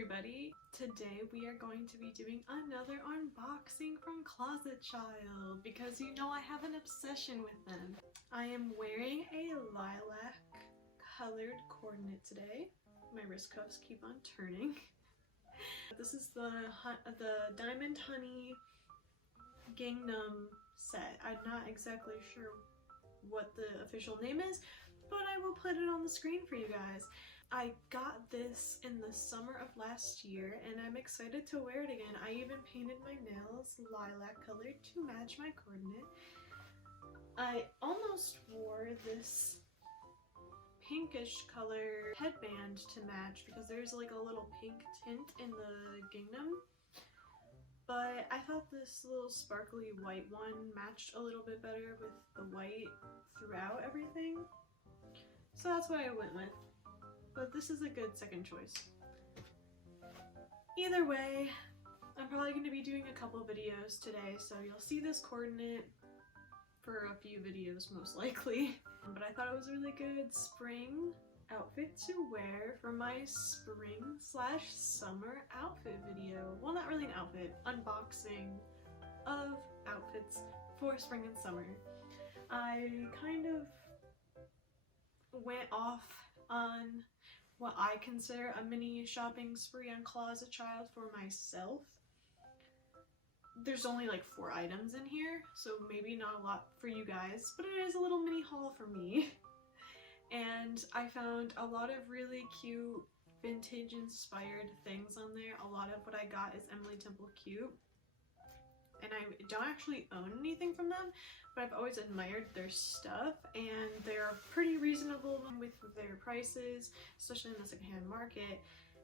everybody! Today we are going to be doing another unboxing from Closet Child because you know I have an obsession with them. I am wearing a lilac colored coordinate today. My wrist cuffs keep on turning. This is the Diamond Honey Gingham set. I'm not exactly sure what the official name is, but I will put it on the screen for you guys. I got this in the summer of last year and I'm excited to wear it again. I even painted my nails lilac colored to match my coordinate. I almost wore this pinkish color headband to match because there's like a little pink tint in the gingham. But I thought this little sparkly white one matched a little bit better with the white throughout everything. So that's what I went with. But this is a good second choice. Either way, I'm probably going to be doing a couple videos today, so you'll see this coordinate for a few videos most likely. But I thought it was a really good spring outfit to wear for my spring/summer outfit video. Well, not really an outfit, unboxing of outfits for spring and summer. I kind of went off on what I consider a mini shopping spree on Closet Child for myself. There's only like 4 items in here, so maybe not a lot for you guys, but it is a little mini haul for me. And I found a lot of really cute vintage inspired things on there. A lot of what I got is Emily Temple cute. And I don't actually own anything from them, but I've always admired their stuff and they're pretty reasonable with their prices, especially in the secondhand market.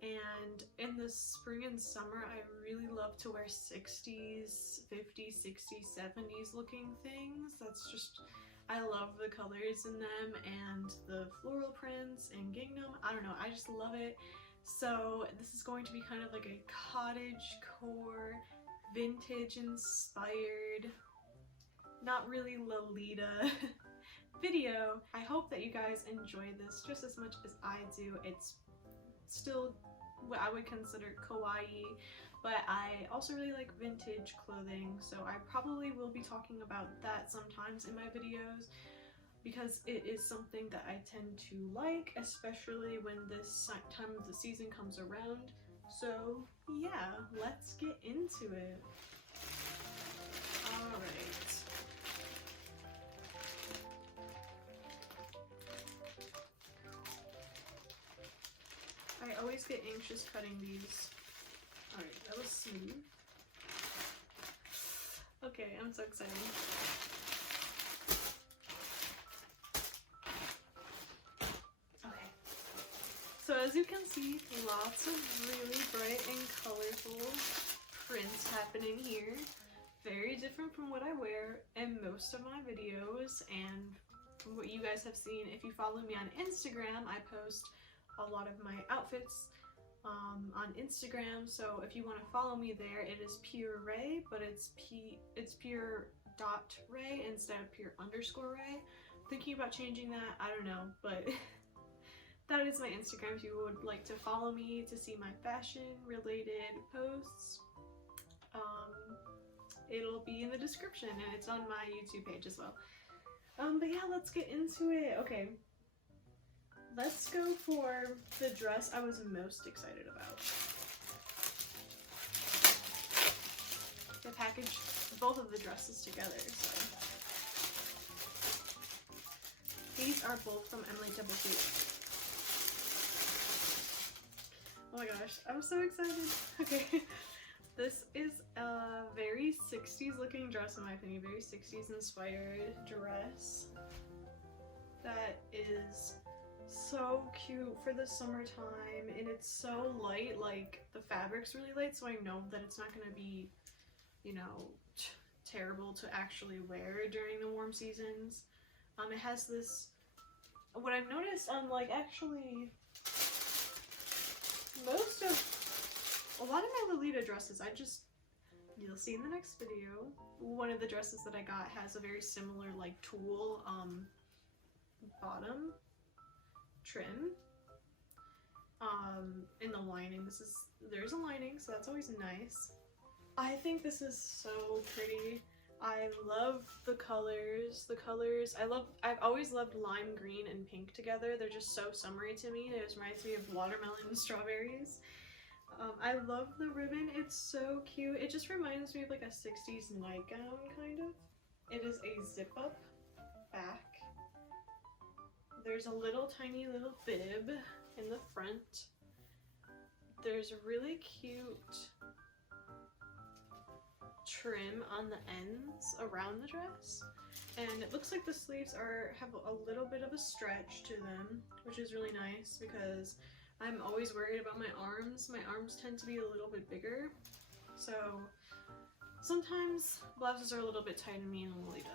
And in the spring and summer, I really love to wear 60s, 50s, 60s, 70s looking things. That's just, I love the colors in them and the floral prints and gingham. I don't know, I just love it. So this is going to be kind of like a cottage core, vintage inspired, not really Lolita video. I hope that you guys enjoy this just as much as I do. It's still what I would consider kawaii, but I also really like vintage clothing, so I probably will be talking about that sometimes in my videos because it is something that I tend to like, especially when this time of the season comes around. So yeah, let's get into it. Alright. I always get anxious cutting these. Alright, that was smooth. Okay, I'm so excited. So as you can see, lots of really bright and colorful prints happening here. Very different from what I wear in most of my videos and from what you guys have seen. If you follow me on Instagram, I post a lot of my outfits on Instagram. So if you want to follow me there, it is Pure Ray, but it's pure.ray instead of pure_ray. Thinking about changing that, I don't know, but that is my Instagram if you would like to follow me to see my fashion related posts. It'll be in the description and it's on my YouTube page as well. But yeah, let's get into it. Okay, let's go for the dress I was most excited about. I packaged both of the dresses together, so. These are both from Emily Temple cute. Oh my gosh, I'm so excited. Okay, this is a very 60s looking dress in my opinion, very 60s inspired dress that is so cute for the summertime, and it's so light, like the fabric's really light, so I know that it's not gonna be, you know, terrible to actually wear during the warm seasons. It has this, what I've noticed on like actually a lot of my Lolita dresses, you'll see in the next video, one of the dresses that I got has a very similar like tulle bottom trim, in the lining. There's a lining, so that's always nice. I think this is so pretty. I love the colors. I've always loved lime green and pink together. They're just so summery to me. It just reminds me of watermelon and strawberries. I love the ribbon. It's so cute. It just reminds me of like a 60s nightgown, kind of. It is a zip up back. There's a tiny little bib in the front. There's a really cute trim on the ends around the dress, and it looks like the sleeves have a little bit of a stretch to them, which is really nice because I'm always worried about my arms. My arms tend to be a little bit bigger, so sometimes blouses are a little bit tight on me and Lolita.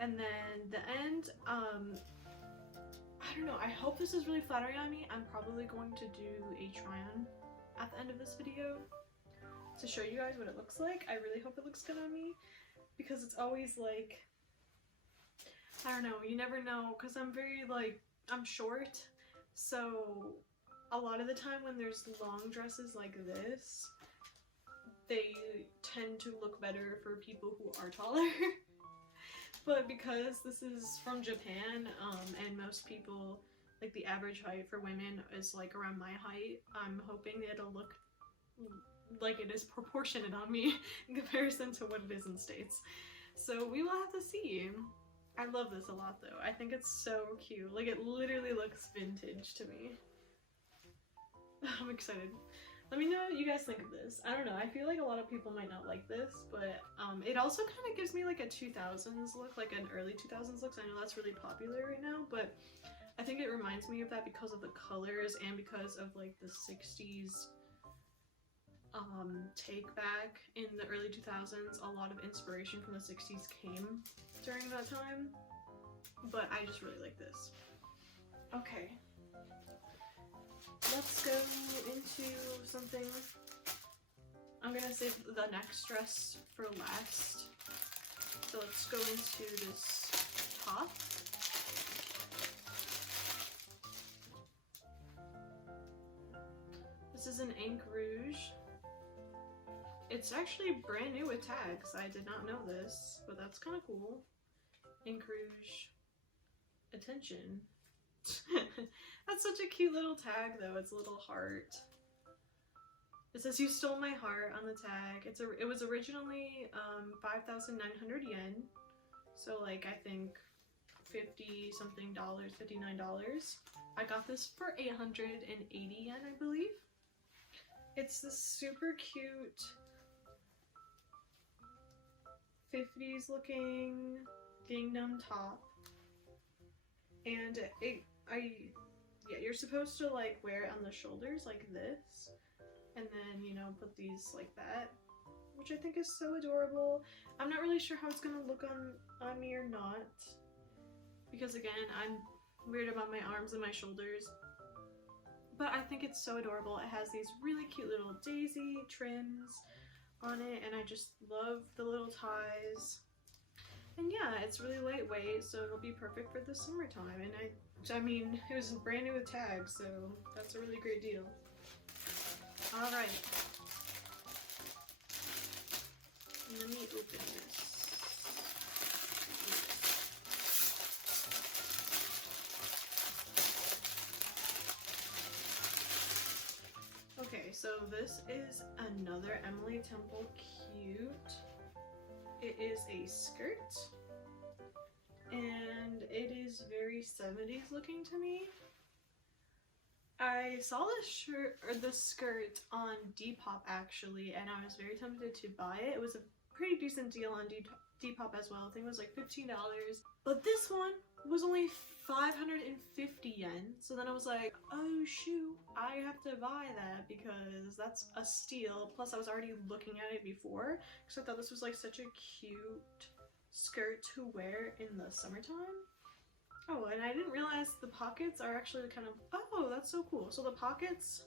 And then the end, I don't know, I hope this is really flattering on me. I'm probably going to do a try-on at the end of this video to show you guys what it looks like. I really hope it looks good on me, because it's always like, I don't know, you never know, because I'm short, so a lot of the time when there's long dresses like this, they tend to look better for people who are taller. But because this is from Japan, and most people, like the average height for women is like around my height, I'm hoping it'll look like it is proportionate on me in comparison to what it is in States. So we will have to see. I love this a lot though. I think it's so cute. Like, it literally looks vintage to me. I'm excited. Let me know what you guys think of this. I don't know, I feel like a lot of people might not like this, but it also kind of gives me like a 2000s look, like an early 2000s look. I know that's really popular right now, but I think it reminds me of that because of the colors and because of like the 60s take back in the early 2000s. A lot of inspiration from the 60s came during that time, but I just really like this. Okay, let's go into something. I'm gonna save the next dress for last, so let's go into this top. This is an ink rouge. It's actually brand new with tags. I did not know this, but that's kind of cool. Ink rouge, attention. That's such a cute little tag though. It's a little heart. It says "You stole my heart" on the tag. It was originally 5,900 yen, so like I think $50 something, $59. I got this for 880 yen, I believe. It's this super cute 50s looking gingham top, and yeah, you're supposed to like wear it on the shoulders like this, and then, you know, put these like that, which I think is so adorable. I'm not really sure how it's gonna look on me or not, because again, I'm weird about my arms and my shoulders, but I think it's so adorable. It has these really cute little daisy trims on it, and I just love the little ties. And yeah, it's really lightweight, so it'll be perfect for the summertime. And I mean, it was brand new with tags, so that's a really great deal. Alright. Let me open this. Okay, so this is another Emily Temple cute. It is a skirt, and it is very 70s looking to me. I saw this shirt, or the skirt, on Depop actually, and I was very tempted to buy it. It was a pretty decent deal on Depop as well. I think it was like $15. But this one was only 550 yen. So then I was like, oh shoot, I have to buy that because that's a steal. Plus I was already looking at it before because I thought this was like such a cute skirt to wear in the summertime. Oh, and I didn't realize the pockets are actually kind of, oh, that's so cool. So the pockets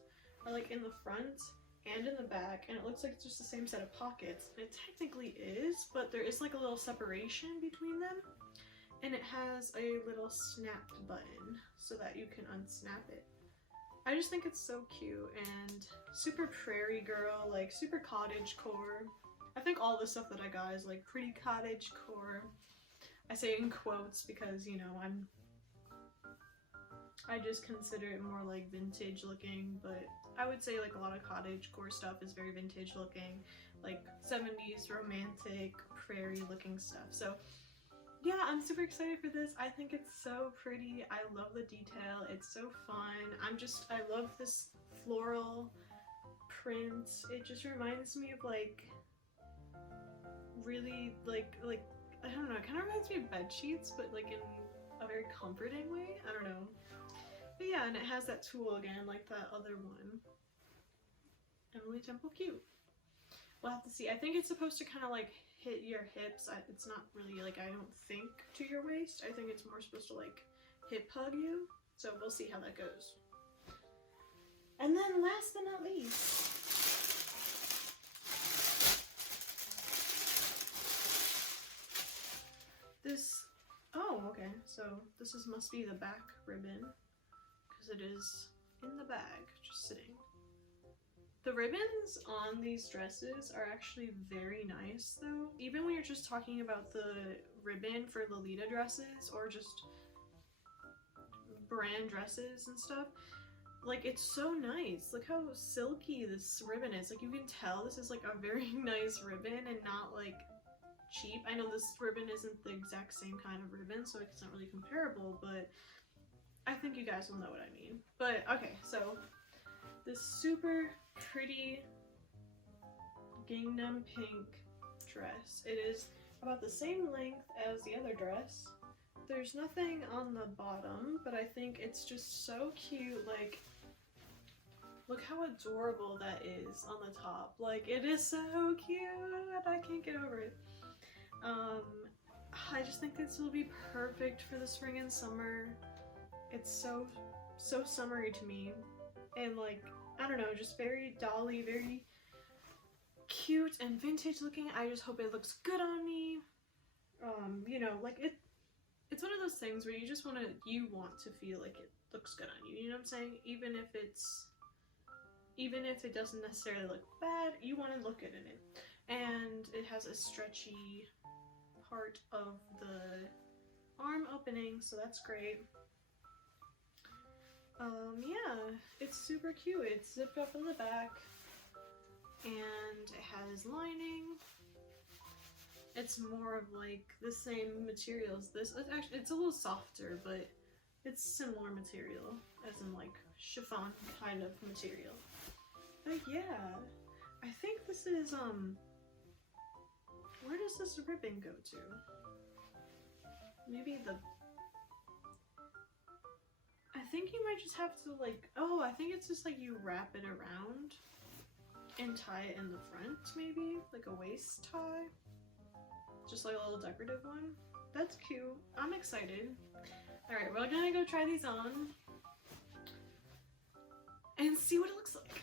are like in the front and in the back, and it looks like it's just the same set of pockets. And it technically is, but there is like a little separation between them. And it has a little snapped button so that you can unsnap it. I just think it's so cute and super prairie girl, like super cottage core. I think all the stuff that I got is like pretty cottage core. I say in quotes because, you know, I just consider it more like vintage looking, but I would say like a lot of cottage core stuff is very vintage looking, like 70s romantic prairie looking stuff. So yeah, I'm super excited for this. I think it's so pretty. I love the detail. It's so fun. I love this floral print. It just reminds me of like really like I don't know, it kind of reminds me of bed sheets, but like in a very comforting way. I don't know. But yeah, and it has that tulle again, like that other one. Emily Temple cute. We'll have to see. I think it's supposed to kind of like hit your hips. It's not really like, I don't think, to your waist. I think it's more supposed to like hip hug you. So we'll see how that goes. And then last but not least, this, oh, okay, so this must be the back ribbon, because it is in the bag, just sitting. The ribbons on these dresses are actually very nice though. Even when you're just talking about the ribbon for Lolita dresses or just brand dresses and stuff, like it's so nice. Look how silky this ribbon is. Like you can tell this is like a very nice ribbon and not like cheap. I know this ribbon isn't the exact same kind of ribbon, so it's not really comparable, but I think you guys will know what I mean. But okay, so this super pretty gingham pink dress. It is about the same length as the other dress. There's nothing on the bottom, but I think it's just so cute. Like, look how adorable that is on the top. Like, it is so cute. I can't get over it. I just think this will be perfect for the spring and summer. It's so summery to me, and like, I don't know, just very dolly, very cute and vintage looking. I just hope it looks good on me. You know, like it's one of those things where you want to feel like it looks good on you. You know what I'm saying? Even if it doesn't necessarily look bad, you want to look good in it. And it has a stretchy part of the arm opening, so that's great. Yeah, it's super cute. It's zipped up in the back, and it has lining. It's more of like the same material as this. It's a little softer, but it's similar material, as in like chiffon kind of material. But yeah, I think this is, where does this ribbon go to? Maybe I think you might just have to like, oh, I think it's just like you wrap it around and tie it in the front, maybe like a waist tie, just like a little decorative one. That's cute. I'm excited. All right, we're gonna go try these on and see what it looks like.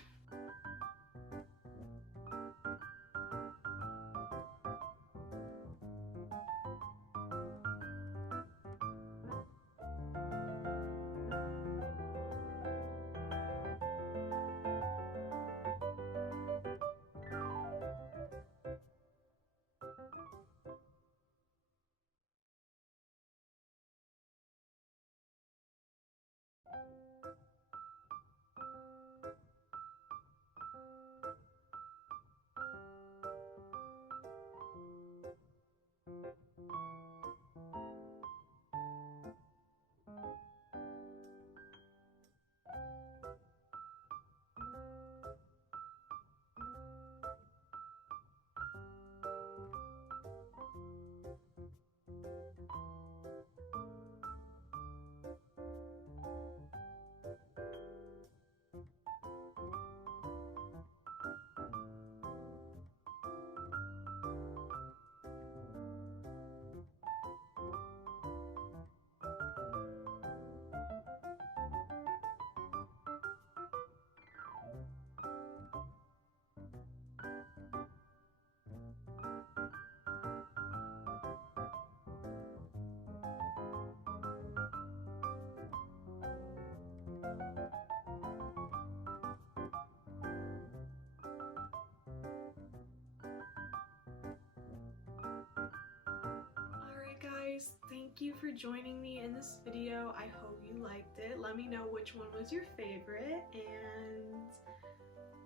thank you for joining me in this video. I hope you liked it. Let me know which one was your favorite and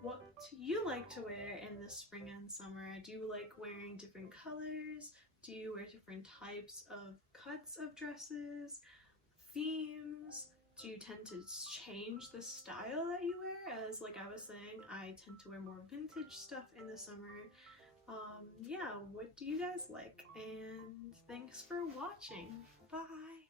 what you like to wear in the spring and summer. Do you like wearing different colors? Do you wear different types of cuts of dresses, themes? Do you tend to change the style that you wear? As like I was saying, I tend to wear more vintage stuff in the summer. Yeah, what do you guys like? And thanks for watching. Bye!